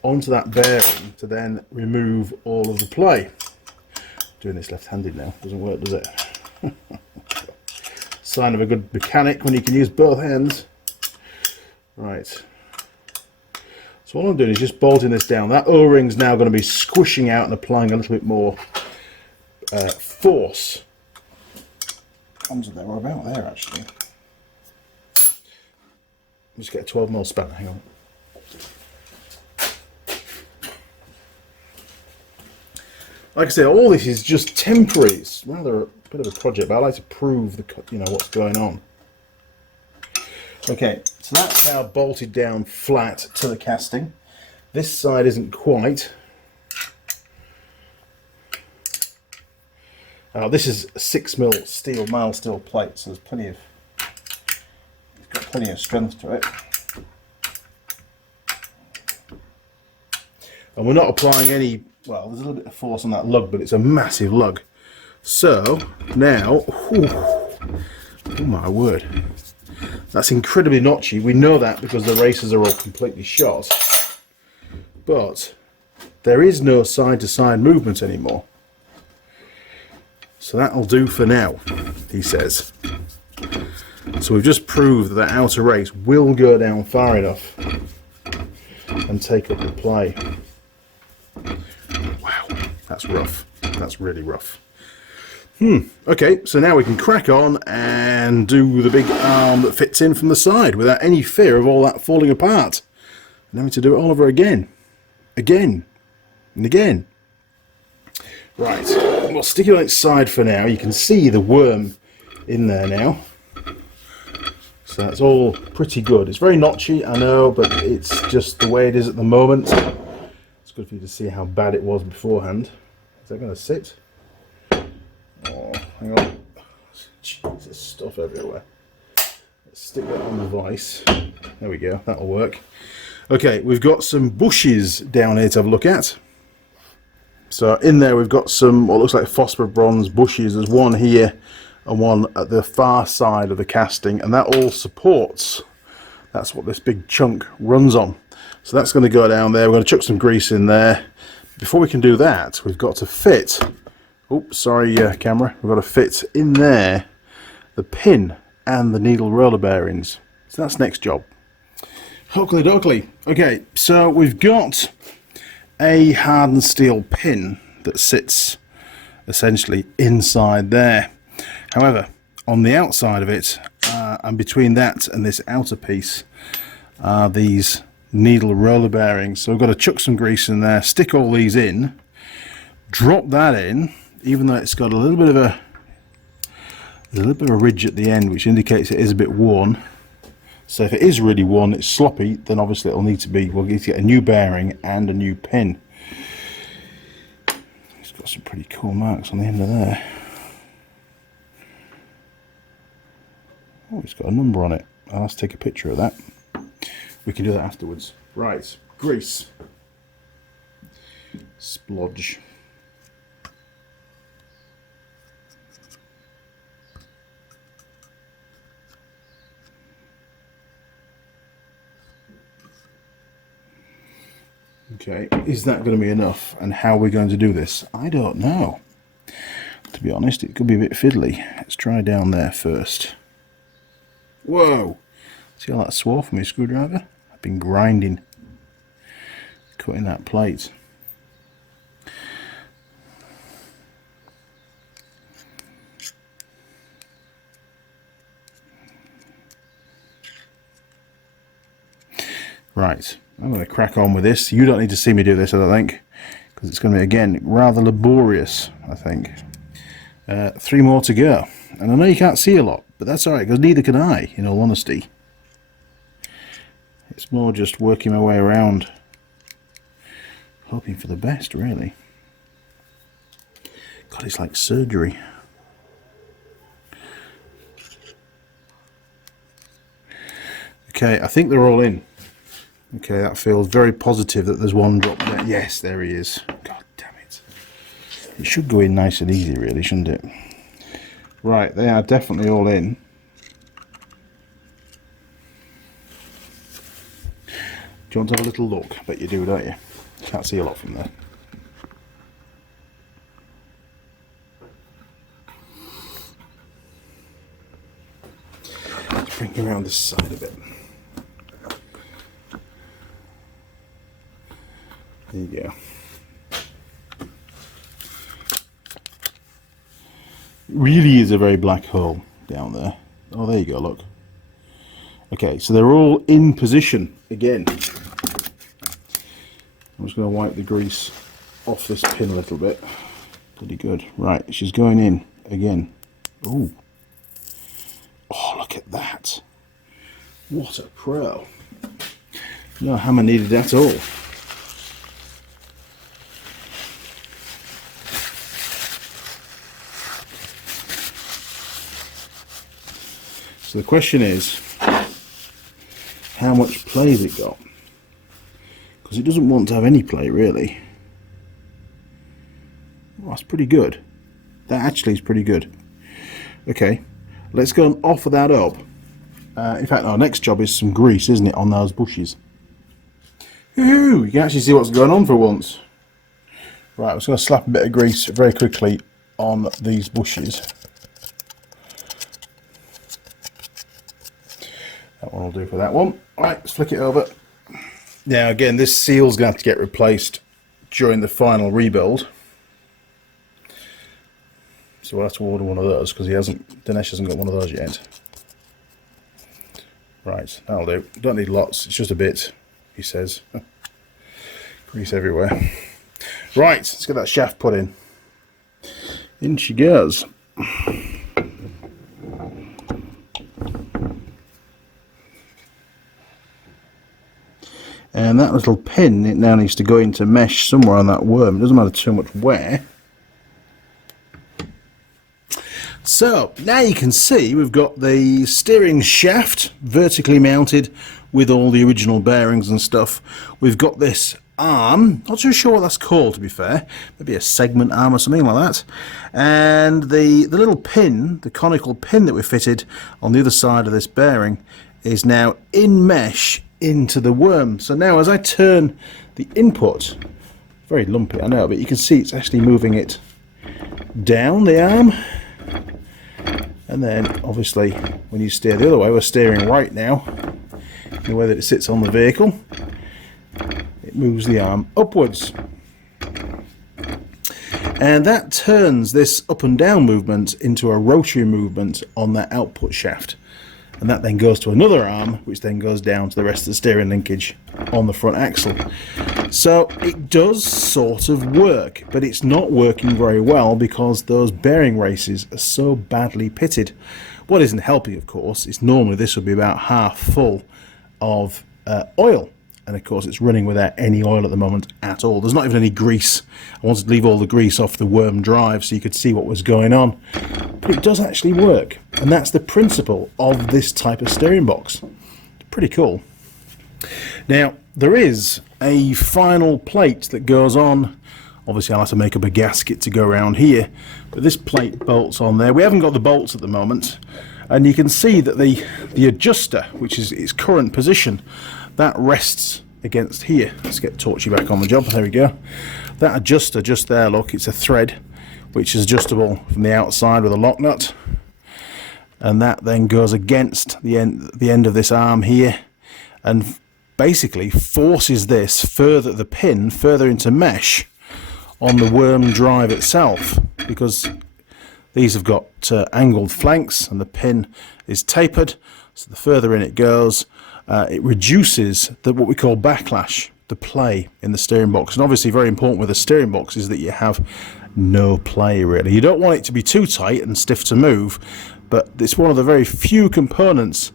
onto that bearing to then remove all of the play. Doing this left-handed now doesn't work, does it? Sign of a good mechanic when you can use both hands. Right. So all I'm doing is just bolting this down. That O-ring's now going to be squishing out and applying a little bit more force onto there, or about there actually. Just get a 12mm spanner, hang on. Like I say, all this is just temporary. It's rather a bit of a project, but I like to prove what's going on. Okay, so that's now bolted down flat to the casting. This side isn't quite. This is a 6mm steel, mild steel plate, so there's it's got plenty of strength to it. And we're not applying any, well, there's a little bit of force on that lug, but it's a massive lug. So now, oh my word, that's incredibly notchy. We know that because the racers are all completely shot, but there is no side-to-side movement anymore. So that'll do for now, he says. So we've just proved that the outer race will go down far enough and take up the play. Wow, that's rough. That's really rough. Okay, so now we can crack on and do the big arm that fits in from the side without any fear of all that falling apart. And having to do it all over again. Again. And again. Right, we'll stick it on its side for now. You can see the worm in there now. So that's all pretty good. It's very notchy, I know, but it's just the way it is at the moment. It's good for you to see how bad it was beforehand. Is that going to sit? Oh, hang on. Jesus, stuff everywhere. Let's stick that on the vise. There we go, that'll work. Okay, we've got some bushes down here to have a look at. So in there we've got some what looks like phosphor bronze bushes. There's one here and one at the far side of the casting, and that all supports. That's what this big chunk runs on. So that's going to go down there. We're going to chuck some grease in there. Before we can do that, we've got to fit, oops, sorry camera, we've got to fit in there the pin and the needle roller bearings. So that's next job. Hokey dokey. Okay, so we've got a hardened steel pin that sits essentially inside there. However, on the outside of it, and between that and this outer piece, are these needle roller bearings. So we've got to chuck some grease in there, stick all these in, drop that in, even though it's got a little bit of a ridge at the end, which indicates it is a bit worn. So if it is really worn, it's sloppy, then obviously it'll need to be, we'll need to get a new bearing and a new pin. It's got some pretty cool marks on the end of there. Oh, it's got a number on it. I'll have to take a picture of that. We can do that afterwards. Right, grease. Splodge. Okay, is that going to be enough? And how are we going to do this? I don't know. To be honest, it could be a bit fiddly. Let's try down there first. Whoa! See all that swarf from my screwdriver? I've been grinding, cutting that plate. Right, I'm going to crack on with this. You don't need to see me do this, I don't think, because it's going to be, again, rather laborious, I think. 3 more to go. And I know you can't see a lot, but that's alright, because neither can I, in all honesty. It's more just working my way around, hoping for the best, really. God, it's like surgery. Okay, I think they're all in. Okay, that feels very positive that there's one drop there. Yes, there he is. God damn it. It should go in nice and easy, really, shouldn't it? Right, they are definitely all in. Do you want to have a little look? I bet you do, don't you? Can't see a lot from there. Let's bring you around this side a bit. There you go. Really is a very black hole down there. Oh, there you go, look. Okay, so they're all in position again. I'm just going to wipe the grease off this pin a little bit. Pretty good. Right, she's going in again. Ooh. Oh, look at that. What a pro. No hammer needed at all. So the question is, how much play has it got? Because it doesn't want to have any play, really. Well, that's pretty good. That actually is pretty good. Okay, let's go and offer that up. In fact, our next job is some grease, isn't it, on those bushes. Woohoo! You can actually see what's going on for once. Right, I'm just going to slap a bit of grease very quickly on these bushes. That one will do for that one. Alright, let's flick it over. Now again, this seal's going to have to get replaced during the final rebuild. So So we'll have to order one of those because Dinesh hasn't got one of those yet. Right, that'll do. Don't need lots, it's just a bit, he says. Grease everywhere. Right, let's get that shaft put in. In she goes. And that little pin, it now needs to go into mesh somewhere on that worm. It doesn't matter too much where. So, now you can see we've got the steering shaft vertically mounted with all the original bearings and stuff. We've got this arm, not too sure what that's called to be fair, maybe a segment arm or something like that. And the little pin, the conical pin that we fitted on the other side of this bearing is now in mesh into the worm. So now as I turn the input, very lumpy I know, but you can see it's actually moving it down the arm, and then obviously when you steer the other way, we're steering right now in the way that it sits on the vehicle, it moves the arm upwards, and that turns this up and down movement into a rotary movement on that output shaft. And that then goes to another arm, which then goes down to the rest of the steering linkage on the front axle. So it does sort of work, but it's not working very well because those bearing races are so badly pitted. What isn't helping, of course, is normally this would be about half full of oil. And of course it's running without any oil at the moment at all. There's not even any grease. I wanted to leave all the grease off the worm drive so you could see what was going on. But it does actually work. And that's the principle of this type of steering box. Pretty cool. Now, there is a final plate that goes on. Obviously I'll have to make up a gasket to go around here. But this plate bolts on there. We haven't got the bolts at the moment. And you can see that the adjuster, which is its current position, that rests against here. Let's get Torchy back on the job. There we go. That adjuster just there, look, it's a thread which is adjustable from the outside with a lock nut, and that then goes against the end of this arm here and basically forces the pin further into mesh on the worm drive itself, because these have got angled flanks and the pin is tapered, so the further in it goes, it reduces what we call backlash, the play in the steering box. And obviously very important with the steering box is that you have no play really. You don't want it to be too tight and stiff to move, but it's one of the very few components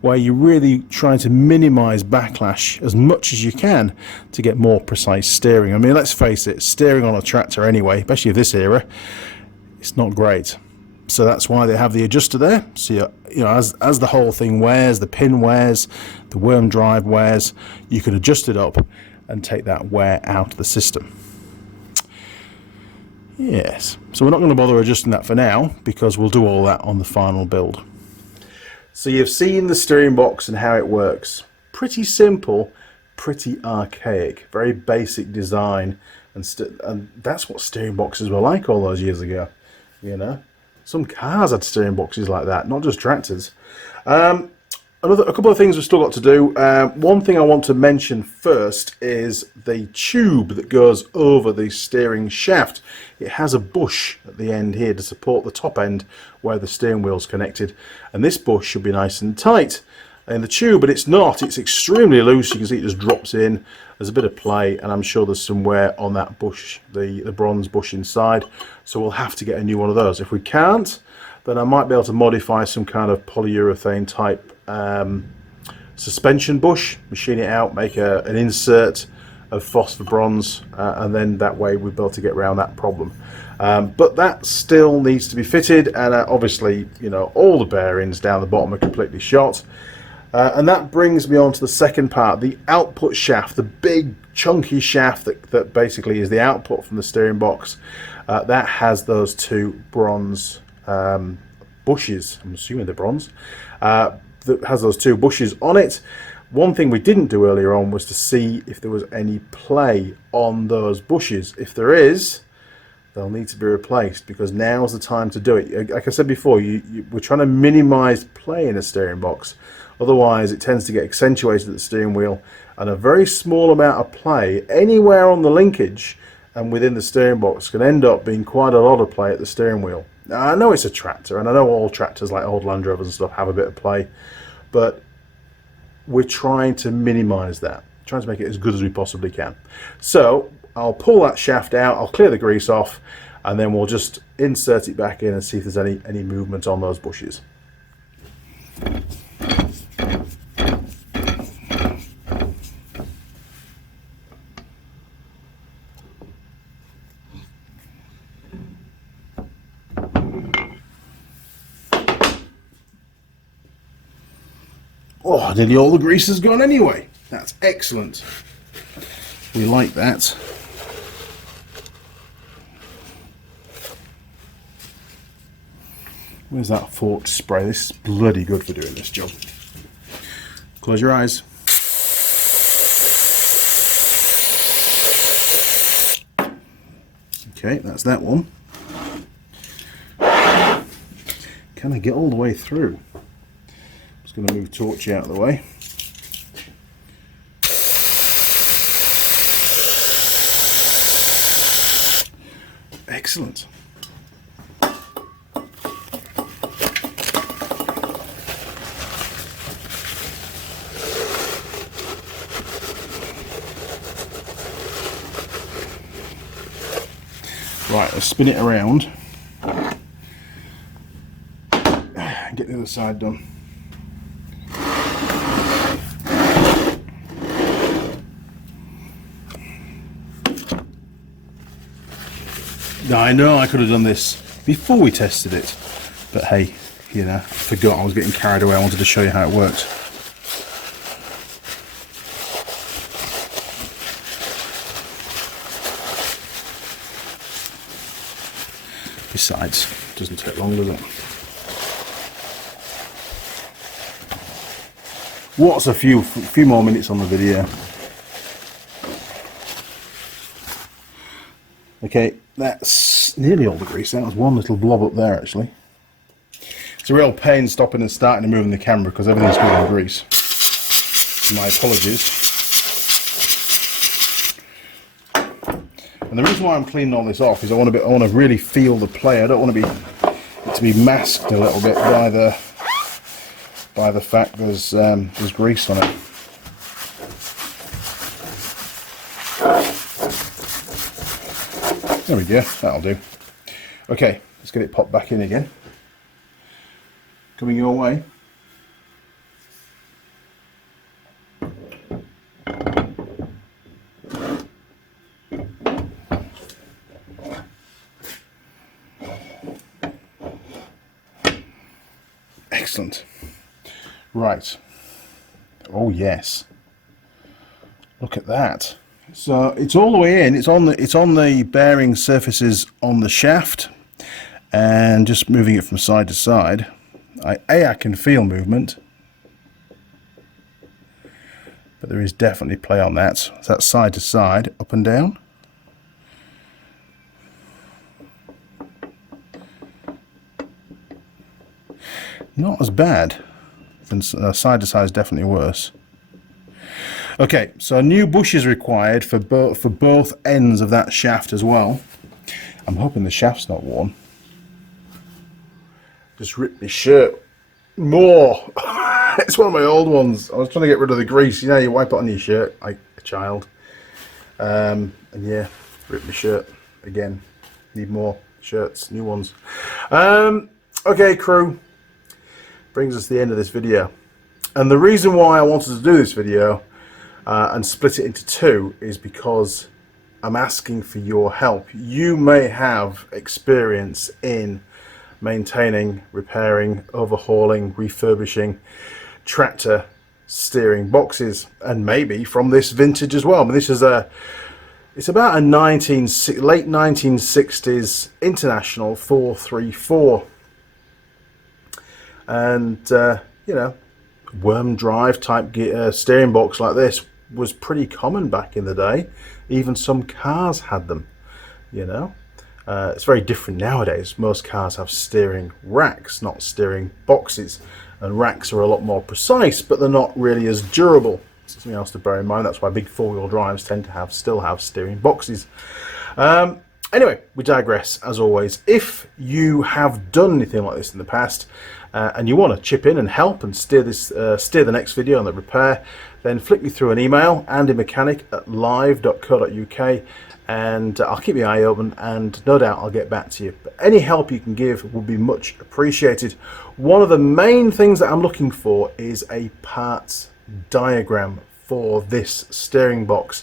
where you're really trying to minimize backlash as much as you can to get more precise steering. I mean, let's face it, steering on a tractor anyway, especially of this era, it's not great. So that's why they have the adjuster there. So you know, as the whole thing wears, the pin wears, the worm drive wears, you can adjust it up and take that wear out of the system. Yes, so we're not going to bother adjusting that for now because we'll do all that on the final build. So you've seen the steering box and how it works. Pretty simple, pretty archaic, very basic design, and that's what steering boxes were like all those years ago, you know. Some cars had steering boxes like that, not just tractors. A couple of things we've still got to do. One thing I want to mention first is the tube that goes over the steering shaft. It has a bush at the end here to support the top end where the steering wheel's connected. And this bush should be nice and tight in the tube, but it's not. It's extremely loose. You can see it just drops in. There's a bit of play, and I'm sure there's some wear on that bush, the bronze bush inside. So we'll have to get a new one of those. If we can't, then I might be able to modify some kind of polyurethane type suspension bush, machine it out, make an insert of phosphor bronze, and then that way we'll be able to get around that problem. But that still needs to be fitted, and obviously, you know, all the bearings down the bottom are completely shot. And that brings me on to the second part, the output shaft, the big chunky shaft that basically is the output from the steering box. That has those two bronze bushes, I'm assuming they're bronze, that has those two bushes on it. One thing we didn't do earlier on was to see if there was any play on those bushes. If there is, they'll need to be replaced, because now's the time to do it. Like I said before, we're trying to minimize play in a steering box. Otherwise it tends to get accentuated at the steering wheel, and a very small amount of play anywhere on the linkage and within the steering box can end up being quite a lot of play at the steering wheel. Now, I know it's a tractor, and I know all tractors like old Land Rovers and stuff have a bit of play, but we're trying to minimize that, trying to make it as good as we possibly can. So I'll pull that shaft out, I'll clear the grease off, and then we'll just insert it back in and see if there's any movement on those bushes. Oh, nearly all the grease has gone anyway. That's excellent. We like that. Where's that forked spray? This is bloody good for doing this job. Close your eyes. Okay, that's that one. Can I get all the way through? Going to move Torchy out of the way. Excellent. Right, let's spin it around. Get the other side done. Now, I know I could have done this before we tested it, but hey, you know, I forgot. I was getting carried away. I wanted to show you how it works. Besides, it doesn't take long, does it? What's a few more minutes on the video? Okay, that's nearly all the grease. That was one little blob up there, actually. It's a real pain stopping and starting and moving the camera because everything's covered in grease. My apologies. And the reason why I'm cleaning all this off is I want to really feel the play. I don't want it to be masked a little bit by the fact there's grease on it. There we go, that'll do. Okay, let's get it popped back in again. Coming your way. Excellent. Right. Oh yes. Look at that. So it's all the way in. It's on the bearing surfaces on the shaft, and just moving it from side to side. I can feel movement, but there is definitely play on that. So that's side to side, up and down. Not as bad. Side to side is definitely worse. Okay, so new bush is required for both ends of that shaft as well. I'm hoping the shaft's not worn. Just ripped my shirt more. It's one of my old ones. I was trying to get rid of the grease. You know, you wipe it on your shirt like a child. And yeah, ripped my shirt again. Need more shirts, new ones. Okay, crew. Brings us to the end of this video. And the reason why I wanted to do this video and split it into two is because I'm asking for your help. You may have experience in maintaining, repairing, overhauling, refurbishing tractor steering boxes, and maybe from this vintage as well. I mean, this is it's about a late 1960s International 434, and you know, worm drive type steering box like this was pretty common back in the day. Even some cars had them, you know. It's very different nowadays. Most cars have steering racks, not steering boxes, and racks are a lot more precise, but they're not really as durable. Something else to bear in mind. That's why big four-wheel drives tend to still have steering boxes. Anyway, we digress as always. If you have done anything like this in the past and you want to chip in and help and steer the next video on the repair, then flick me through an email, andymechanic@live.co.uk, and I'll keep my eye open and no doubt I'll get back to you. But any help you can give will be much appreciated. One of the main things that I'm looking for is a parts diagram for this steering box.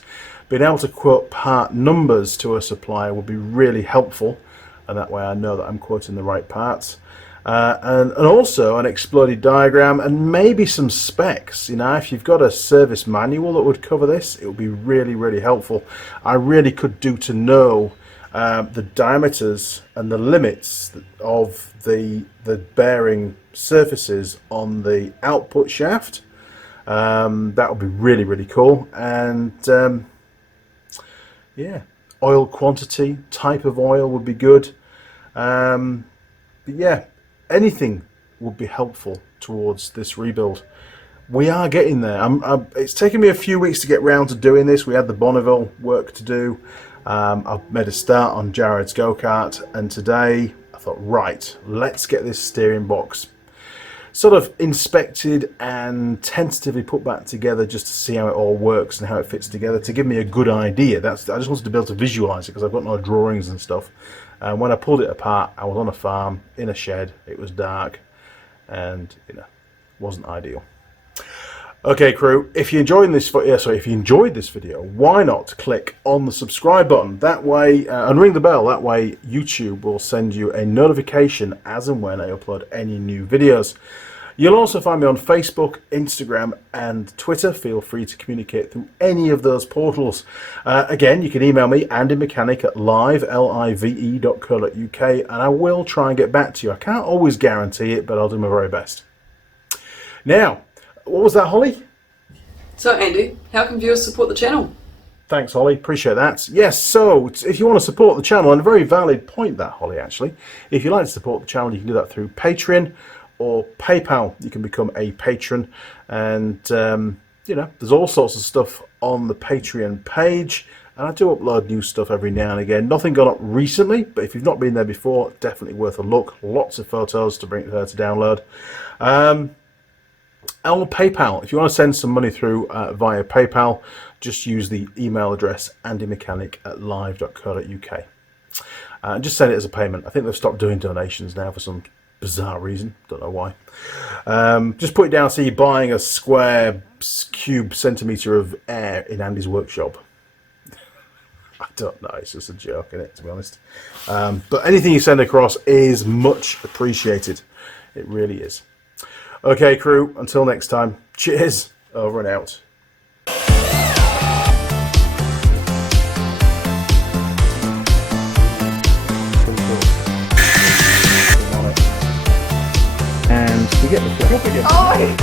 Being able to quote part numbers to a supplier would be really helpful, and that way I know that I'm quoting the right parts. And also an exploded diagram and maybe some specs. You know, if you've got a service manual that would cover this, it would be really, really helpful. I really could do to know the diameters and the limits of the bearing surfaces on the output shaft. That would be really, really cool. And yeah, oil quantity, type of oil would be good. But yeah, anything would be helpful towards this rebuild. We are getting there. It's taken me a few weeks to get round to doing this. We had the Bonneville work to do. I've made a start on Jared's go-kart, and today I thought, right, let's get this steering box sort of inspected and tentatively put back together just to see how it all works and how it fits together, to give me a good idea. I just wanted to be able to visualize it because I've got no drawings and stuff. And when I pulled it apart, I was on a farm in a shed. It was dark and, you know, wasn't ideal. Okay, crew, if you enjoyed this video, why not click on the subscribe button? That way, and ring the bell. That way, YouTube will send you a notification as and when I upload any new videos. You'll also find me on Facebook, Instagram, and Twitter. Feel free to communicate through any of those portals. Again, you can email me, andymechanic@live.co.uk, and I will try and get back to you. I can't always guarantee it, but I'll do my very best. Now, what was that, Holly? So Andy, how can viewers support the channel? Thanks, Holly. Appreciate that. Yes, so if you want to support the channel, and a very valid point that, Holly, actually. If you'd like to support the channel, you can do that through Patreon or PayPal. You can become a patron. And, you know, there's all sorts of stuff on the Patreon page. And I do upload new stuff every now and again. Nothing gone up recently, but if you've not been there before, definitely worth a look. Lots of photos to bring her to download. On PayPal, if you want to send some money through via PayPal, just use the email address andymechanic@live.co.uk. Just send it as a payment. I think they've stopped doing donations now for some bizarre reason. Don't know why. Just put it down so you're buying a square cube centimetre of air in Andy's workshop. I don't know, it's just a joke, isn't it, to be honest. But anything you send across is much appreciated. It really is. Okay, crew, until next time, cheers, over and out. And we get the flip again. Oh!